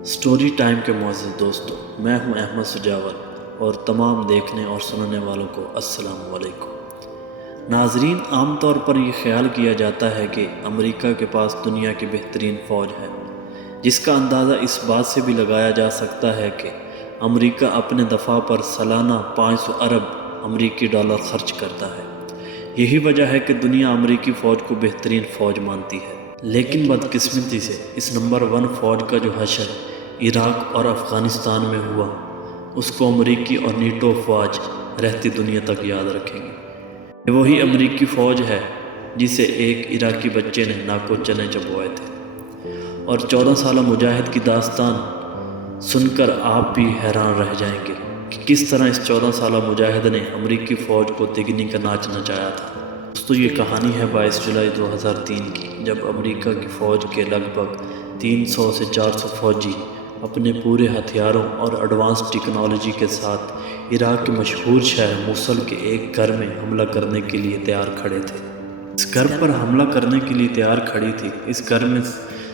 Story time کے معزز دوستو، میں ہوں احمد سجاول اور تمام دیکھنے اور سننے والوں کو السلام علیکم۔ ناظرین، عام طور پر یہ خیال کیا جاتا ہے کہ امریکہ کے پاس دنیا کی بہترین فوج ہے، جس کا اندازہ اس بات سے بھی لگایا جا سکتا ہے کہ امریکہ اپنے دفاع پر سالانہ 500 ارب امریکی ڈالر خرچ کرتا ہے۔ یہی وجہ ہے کہ دنیا امریکی فوج کو بہترین فوج مانتی ہے، لیکن بدقسمتی سے اس نمبر 1 فوج کا جو حشر عراق اور افغانستان میں ہوا، اس کو امریکی اور نیٹو افواج رہتی دنیا تک یاد رکھیں گی۔ یہ وہی امریکی فوج ہے جسے ایک عراقی بچے نے ناکو چنے چبوئے تھے، اور 14 سالہ مجاہد کی داستان سن کر آپ بھی حیران رہ جائیں گے کہ کس طرح اس 14 سالہ مجاہد نے امریکی فوج کو تگنی کا ناچ نچایا تھا۔ دوستو، یہ کہانی ہے 22 جولائی 2003 کی، جب امریکہ کی فوج کے لگ بھگ 300 سے 400 فوجی اپنے پورے ہتھیاروں اور ایڈوانس ٹیکنالوجی کے ساتھ عراق کے مشہور شہر موصل کے ایک گھر میں حملہ کرنے کے لیے تیار کھڑے تھے۔ اس گھر پر حملہ کرنے کے لیے تیار کھڑی تھی۔ اس گھر میں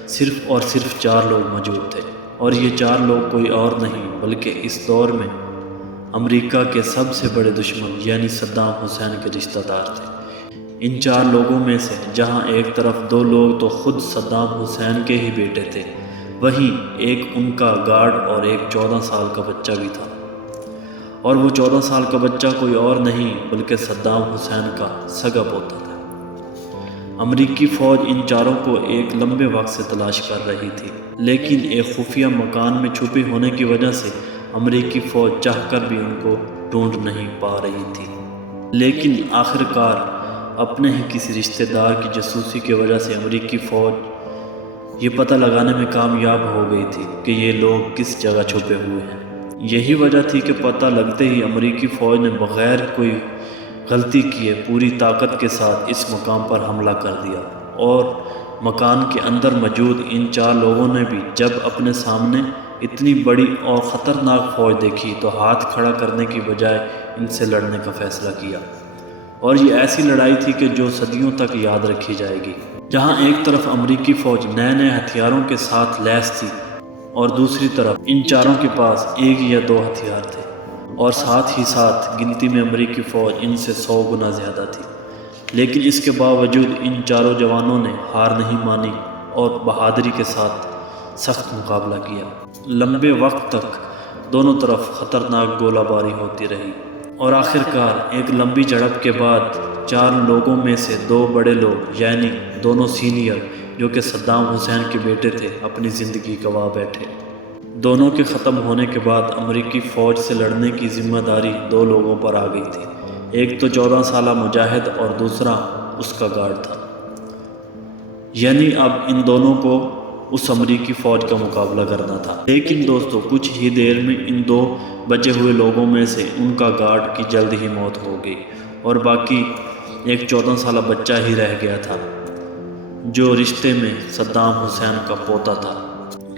صرف اور صرف 4 لوگ موجود تھے، اور یہ 4 لوگ کوئی اور نہیں بلکہ اس دور میں امریکہ کے سب سے بڑے دشمن یعنی صدام حسین کے رشتہ دار تھے۔ ان 4 لوگوں میں سے جہاں ایک طرف 2 لوگ تو خود صدام حسین کے ہی بیٹے تھے، وہیں ایک ان کا گارڈ اور ایک 14 سال کا بچہ بھی تھا، اور وہ 14 سال کا بچہ کوئی اور نہیں بلکہ صدام حسین کا سگا پوتا تھا۔ امریکی فوج ان 4 کو ایک لمبے وقت سے تلاش کر رہی تھی، لیکن ایک خفیہ مکان میں چھپے ہونے کی وجہ سے امریکی فوج چاہ کر بھی ان کو ڈھونڈ نہیں پا رہی تھی۔ لیکن آخر کار اپنے ہی کسی رشتہ دار کی جاسوسی کی وجہ سے امریکی فوج یہ پتہ لگانے میں کامیاب ہو گئی تھی کہ یہ لوگ کس جگہ چھپے ہوئے ہیں۔ یہی وجہ تھی کہ پتہ لگتے ہی امریکی فوج نے بغیر کوئی غلطی کیے پوری طاقت کے ساتھ اس مقام پر حملہ کر دیا، اور مکان کے اندر موجود ان 4 لوگوں نے بھی جب اپنے سامنے اتنی بڑی اور خطرناک فوج دیکھی تو ہاتھ کھڑا کرنے کی بجائے ان سے لڑنے کا فیصلہ کیا، اور یہ ایسی لڑائی تھی کہ جو صدیوں تک یاد رکھی جائے گی، جہاں ایک طرف امریکی فوج نئے نئے ہتھیاروں کے ساتھ لیس تھی اور دوسری طرف ان 4 کے پاس 1 یا 2 ہتھیار تھے، اور ساتھ ہی ساتھ گنتی میں امریکی فوج ان سے 100 گنا زیادہ تھی۔ لیکن اس کے باوجود ان 4 جوانوں نے ہار نہیں مانی اور بہادری کے ساتھ سخت مقابلہ کیا۔ لمبے وقت تک دونوں طرف خطرناک گولہ باری ہوتی رہی، اور آخر کار ایک لمبی جھڑپ کے بعد 4 لوگوں میں سے 2 بڑے لوگ یعنی دونوں سینئر جو کہ صدام حسین کے بیٹے تھے اپنی زندگی گنوا بیٹھے۔ دونوں کے ختم ہونے کے بعد امریکی فوج سے لڑنے کی ذمہ داری 2 لوگوں پر آ گئی تھی، ایک تو 14 سالہ مجاہد اور دوسرا اس کا گارڈ تھا۔ یعنی اب ان دونوں کو اس امریکی فوج کا مقابلہ کرنا تھا۔ لیکن دوستو، کچھ ہی دیر میں ان 2 بچے ہوئے لوگوں میں سے ان کا گارڈ کی جلد ہی موت ہو گئی، اور باقی ایک 14 سالہ بچہ ہی رہ گیا تھا جو رشتے میں صدام حسین کا پوتا تھا۔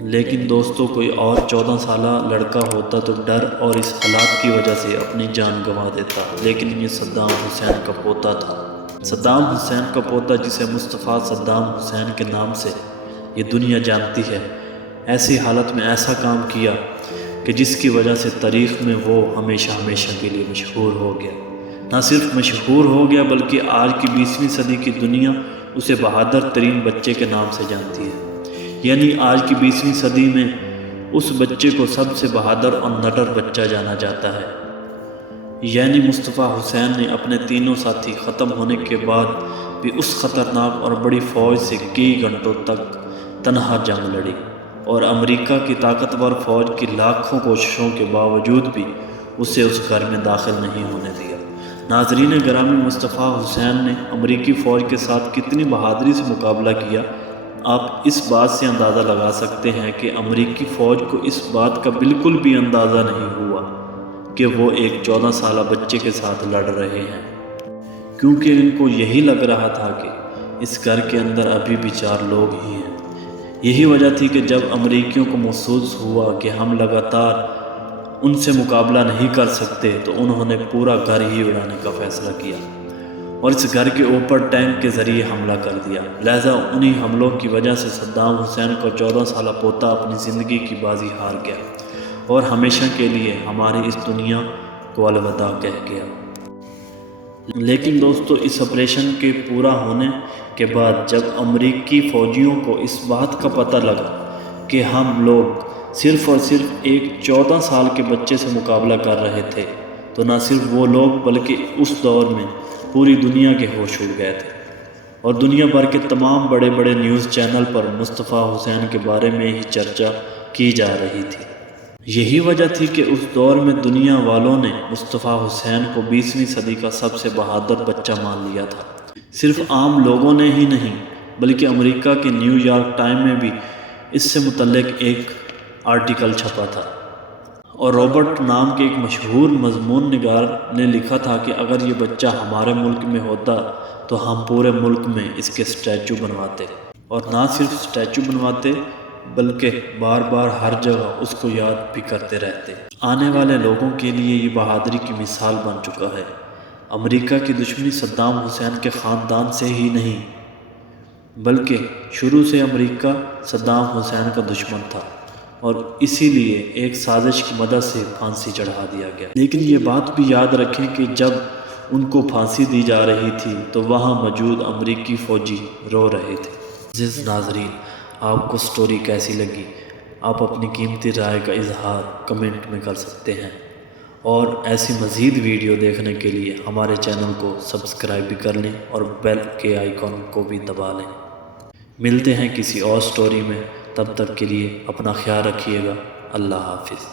لیکن دوستو، کوئی اور 14 سالہ لڑکا ہوتا تو ڈر اور اس حالات کی وجہ سے اپنی جان گنوا دیتا، لیکن یہ صدام حسین کا پوتا تھا۔ صدام حسین کا پوتا جسے مصطفیٰ صدام حسین کے نام سے یہ دنیا جانتی ہے، ایسی حالت میں ایسا کام کیا کہ جس کی وجہ سے تاریخ میں وہ ہمیشہ ہمیشہ کے لیے مشہور ہو گیا۔ نہ صرف مشہور ہو گیا بلکہ آج کی 20ویں صدی کی دنیا اسے بہادر ترین بچے کے نام سے جانتی ہے۔ یعنی آج کی 20ویں صدی میں اس بچے کو سب سے بہادر اور نڈر بچہ جانا جاتا ہے۔ یعنی مصطفیٰ حسین نے اپنے تینوں ساتھی ختم ہونے کے بعد بھی اس خطرناک اور بڑی فوج سے کئی گھنٹوں تک تنہا جنگ لڑی، اور امریکہ کی طاقتور فوج کی لاکھوں کوششوں کے باوجود بھی اسے اس گھر میں داخل نہیں ہونے دیا۔ ناظرین گرامی، مصطفیٰ حسین نے امریکی فوج کے ساتھ کتنی بہادری سے مقابلہ کیا، آپ اس بات سے اندازہ لگا سکتے ہیں کہ امریکی فوج کو اس بات کا بالکل بھی اندازہ نہیں ہوا کہ وہ ایک 14 سالہ بچے کے ساتھ لڑ رہے ہیں، کیونکہ ان کو یہی لگ رہا تھا کہ اس گھر کے اندر ابھی بھی 4 لوگ ہی ہیں۔ یہی وجہ تھی کہ جب امریکیوں کو محسوس ہوا کہ ہم لگاتار ان سے مقابلہ نہیں کر سکتے تو انہوں نے پورا گھر ہی اڑانے کا فیصلہ کیا، اور اس گھر کے اوپر ٹینک کے ذریعے حملہ کر دیا۔ لہذا انہی حملوں کی وجہ سے صدام حسین کا 14 سالہ پوتا اپنی زندگی کی بازی ہار گیا اور ہمیشہ کے لیے ہماری اس دنیا کو الوداع کہہ گیا۔ لیکن دوستو، اس آپریشن کے پورا ہونے کے بعد جب امریکی فوجیوں کو اس بات کا پتہ لگا کہ ہم لوگ صرف اور صرف ایک 14 سال کے بچے سے مقابلہ کر رہے تھے، تو نہ صرف وہ لوگ بلکہ اس دور میں پوری دنیا کے ہوش اڑ گئے تھے اور دنیا بھر کے تمام بڑے بڑے نیوز چینل پر مصطفیٰ حسین کے بارے میں ہی چرچا کی جا رہی تھی۔ یہی وجہ تھی کہ اس دور میں دنیا والوں نے مصطفیٰ حسین کو 20ویں صدی کا سب سے بہادر بچہ مان لیا تھا۔ صرف عام لوگوں نے ہی نہیں بلکہ امریکہ کے نیو یارک ٹائم میں بھی اس سے متعلق ایک آرٹیکل چھپا تھا، اور رابرٹ نام کے ایک مشہور مضمون نگار نے لکھا تھا کہ اگر یہ بچہ ہمارے ملک میں ہوتا تو ہم پورے ملک میں اس کے اسٹیچو بنواتے، اور نہ صرف اسٹیچو بنواتے بلکہ بار بار ہر جگہ اس کو یاد بھی کرتے رہتے۔ آنے والے لوگوں کے لیے یہ بہادری کی مثال بن چکا ہے۔ امریکہ کی دشمنی صدام حسین کے خاندان سے ہی نہیں بلکہ شروع سے امریکہ صدام حسین کا دشمن تھا، اور اسی لیے ایک سازش کی مدد سے پھانسی چڑھا دیا گیا۔ لیکن یہ بات بھی یاد رکھیں کہ جب ان کو پھانسی دی جا رہی تھی تو وہاں موجود امریکی فوجی رو رہے تھے۔ عزیز ناظرین، آپ کو سٹوری کیسی لگی؟ آپ اپنی قیمتی رائے کا اظہار کمنٹ میں کر سکتے ہیں، اور ایسی مزید ویڈیو دیکھنے کے لیے ہمارے چینل کو سبسکرائب بھی کر لیں اور بیل کے آئیکن کو بھی دبا لیں۔ ملتے ہیں کسی اور سٹوری میں، تب تک کے لیے اپنا خیال رکھیے گا۔ اللہ حافظ۔